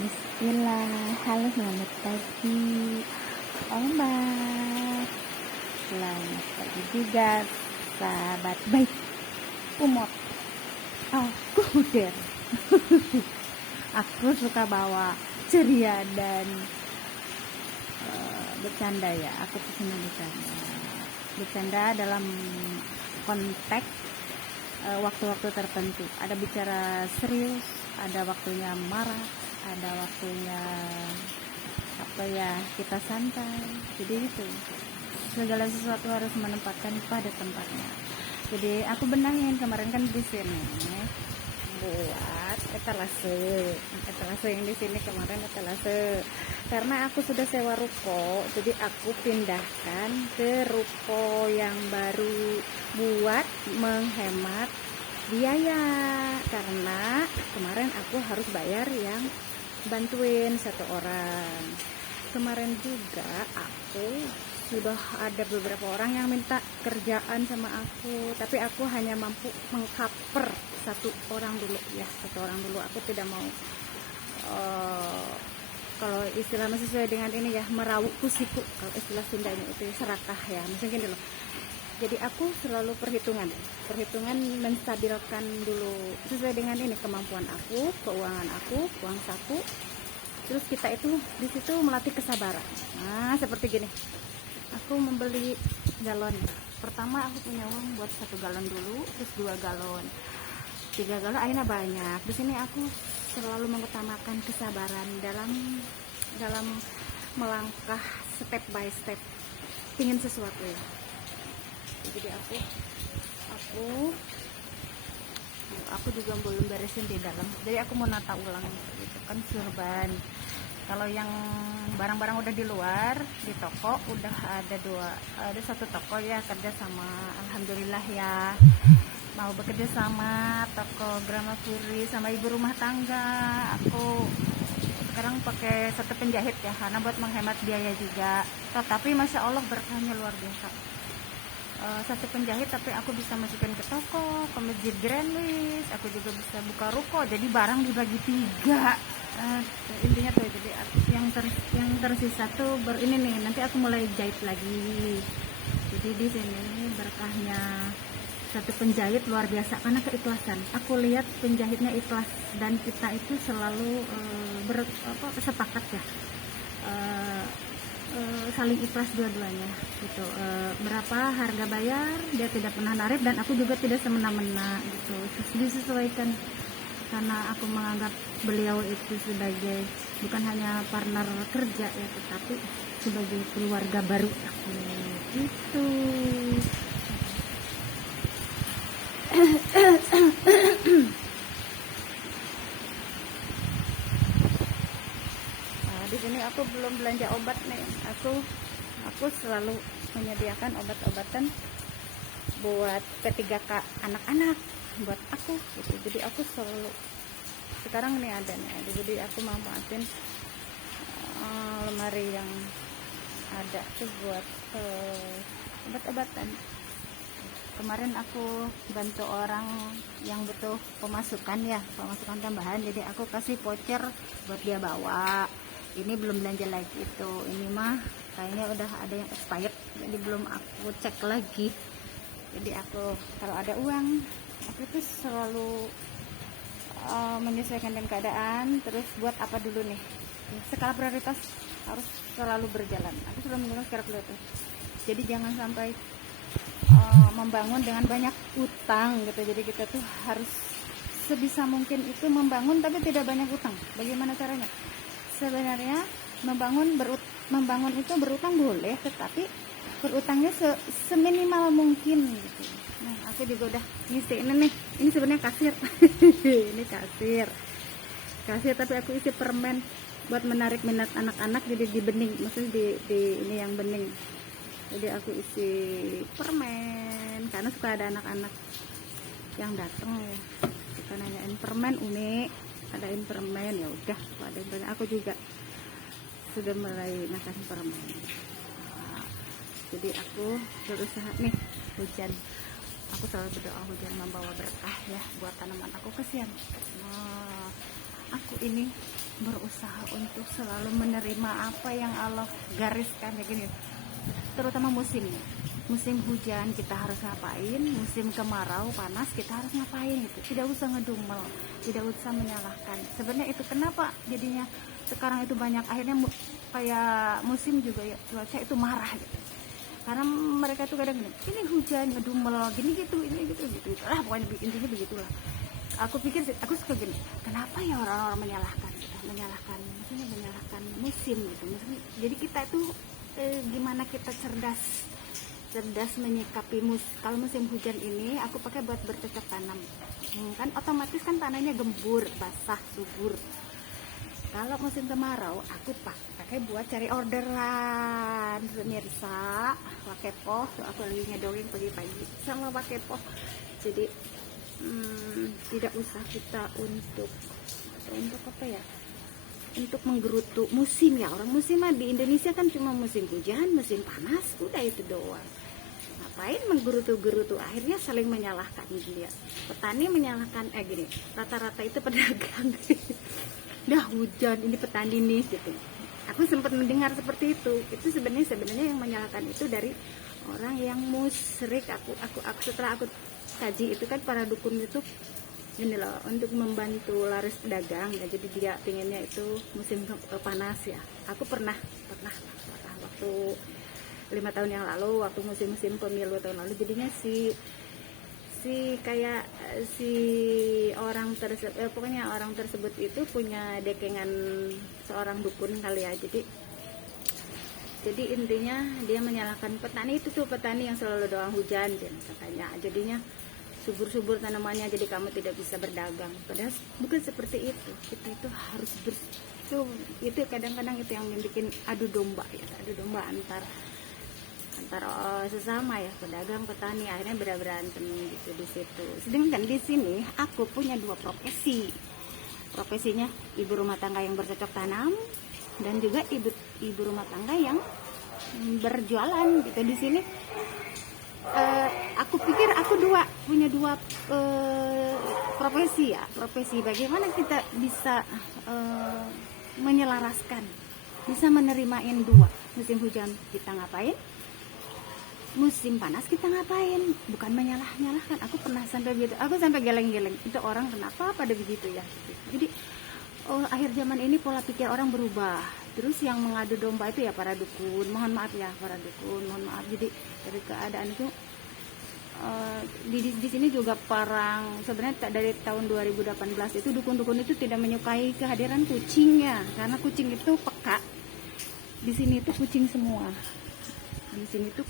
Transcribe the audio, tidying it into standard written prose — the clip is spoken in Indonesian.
Bismillah, halo selamat pagi Ombak. Selamat pagi juga sahabat baik umur. Aku Der. Aku suka bawa ceria dan bercanda ya. Aku kesini bercanda. Bercanda dalam konteks waktu-waktu tertentu. Ada bicara serius, ada waktunya marah, ada waktunya kita santai. Jadi itu segala sesuatu harus menempatkan pada tempatnya. Jadi aku benangin kemarin kan di sini buat etalase yang di sini kemarin etalase karena aku sudah sewa ruko, jadi aku pindahkan ke ruko yang baru buat menghemat biaya karena kemarin aku harus bayar yang bantuin satu orang. Kemarin juga aku sudah ada beberapa orang yang minta kerjaan sama aku, tapi aku hanya mampu mengcover satu orang dulu. Aku tidak mau kalau istilah masih sesuai dengan ini ya, merawuk kusiku, kalau istilah Sundanya itu serakah ya, misalnya gini loh. Jadi aku selalu perhitungan menstabilkan dulu sesuai dengan ini kemampuan aku, keuangan aku, uang saku. Terus kita itu di situ melatih kesabaran. Nah, seperti gini. Aku membeli galon. Pertama aku punya uang buat 1 galon dulu, terus 2 galon. 3 galon akhirnya banyak. Di sini aku selalu mengutamakan kesabaran dalam melangkah step by step. Pingin sesuatu ya. Jadi aku juga belum beresin di dalam, jadi aku mau nata ulang gitu kan surban. Kalau yang barang-barang udah di luar di toko udah ada satu toko ya kerja sama, alhamdulillah ya, mau bekerja sama toko Gramapuri sama ibu rumah tangga. Aku sekarang pakai satu penjahit ya karena buat menghemat biaya juga, tapi masya Allah berkahnya luar biasa. Satu penjahit tapi aku bisa masukin ke toko, ke masjid Grand List, aku juga bisa buka ruko, jadi barang dibagi 3. Intinya tuh jadi yang tersisa tuh ini nih, nanti aku mulai jahit lagi. Jadi di sini berkahnya satu penjahit luar biasa karena keikhlasan. Aku lihat penjahitnya ikhlas dan kita itu selalu sepakat ya, saling ikhlas dua-duanya gitu. Berapa harga bayar dia tidak pernah narik dan aku juga tidak semena-mena gitu, disesuaikan karena aku menganggap beliau itu sebagai bukan hanya partner kerja ya, tetapi sebagai keluarga baru aku gitu. Di sini aku belum belanja obat nih. Aku selalu menyediakan obat-obatan buat P3K anak-anak buat aku gitu. Jadi aku selalu sekarang nih ada nih. Jadi aku manfaatin lemari yang ada tuh buat obat-obatan. Kemarin aku bantu orang yang butuh pemasukan tambahan, jadi aku kasih voucher buat dia bawa. Ini belum belanja lagi itu, ini mah kayaknya udah ada yang expired, jadi belum aku cek lagi. Jadi aku kalau ada uang, aku tuh selalu menyesuaikan dengan keadaan. Terus buat apa dulu nih, skala prioritas harus selalu berjalan. Aku selalu menggunakan skala prioritas, jadi jangan sampai membangun dengan banyak utang gitu. Jadi kita tuh harus sebisa mungkin itu membangun tapi tidak banyak utang. Bagaimana caranya? Sebenarnya membangun itu berutang boleh, tetapi berutangnya seminimal mungkin gitu. Nah, aku juga udah ngisi ini nih. Ini sebenarnya kasir. Ini kasir tapi aku isi permen buat menarik minat anak-anak, jadi di bening, maksudnya di ini yang bening. Jadi aku isi permen karena suka ada anak-anak yang datang ya, suka nanyain permen, Umi adain permen, ya udah ada permen. Aku juga sudah mulai ngasih permen. Jadi aku berusaha nih, hujan, aku selalu berdoa hujan membawa berkah ya buat tanaman aku. Kesian aku ini berusaha untuk selalu menerima apa yang Allah gariskan ya gini. Terutama musim hujan kita harus ngapain, musim kemarau panas kita harus ngapain gitu. Tidak usah ngedumel, tidak usah menyalahkan. Sebenarnya itu kenapa jadinya sekarang itu banyak akhirnya kayak musim juga ya, cuaca itu marah gitu. Karena mereka tuh kadang gini, ini hujan ngedumel gini gitu, ini gitu lah, pokoknya intinya begitulah. Aku pikir, aku suka gini, kenapa ya orang-orang menyalahkan gitu, maksudnya menyalahkan musim gitu. Maksudnya, jadi kita tuh gimana kita cerdas menyikapi kalau musim hujan ini aku pakai buat bercocok tanam, kan otomatis kan tanahnya gembur, basah, subur. Kalau musim kemarau aku pakai buat cari orderan, pemirsa. Pakai poh, aku lagi ngedongeng pagi-pagi sama pakai poh. Jadi tidak usah kita untuk apa ya, untuk menggerutu musim ya. Orang musim mah di Indonesia kan cuma musim hujan, musim panas, udah itu doang. Ngapain menggerutu-gerutu, akhirnya saling menyalahkan dia. Petani menyalahkan gini, rata-rata itu pedagang. Dah hujan ini petani nih gitu. Aku sempat mendengar seperti itu. Itu sebenarnya yang menyalahkan itu dari orang yang musyrik. Aku setelah aku kaji itu kan para dukun itu ini loh, untuk membantu laris pedagang ya. Jadi dia pinginnya itu musim panas ya. Aku pernah waktu 5 tahun yang lalu, waktu musim pemilu tahun lalu, jadinya si orang tersebut pokoknya orang tersebut itu punya dekengan seorang dukun kali ya. Jadi intinya dia menyalahkan petani itu tuh, petani yang selalu doang hujan katanya, jadinya subur-subur tanamannya, jadi kamu tidak bisa berdagang. Padahal bukan seperti itu. Kita itu harus itu kadang-kadang itu yang bikin adu domba ya, antar sesama ya, pedagang, petani, akhirnya berantem gitu di situ. Sedangkan di sini aku punya 2 profesi. Profesinya ibu rumah tangga yang bercocok tanam dan juga ibu rumah tangga yang berjualan gitu. Di sini aku pikir aku punya dua profesi. Bagaimana kita bisa menyelaraskan, bisa menerimain dua. Musim hujan kita ngapain, musim panas kita ngapain, bukan menyalahkan. Aku pernah sampai gitu, aku sampai geleng-geleng, itu orang kenapa pada begitu ya. Jadi akhir zaman ini pola pikir orang berubah. Terus yang mengadu domba itu ya para dukun, mohon maaf ya para dukun, mohon maaf. Jadi dari keadaan itu di sini juga sebenarnya dari tahun 2018 itu dukun-dukun itu tidak menyukai kehadiran kucingnya, karena kucing itu peka. Di sini itu kucing semua. Di sini tuh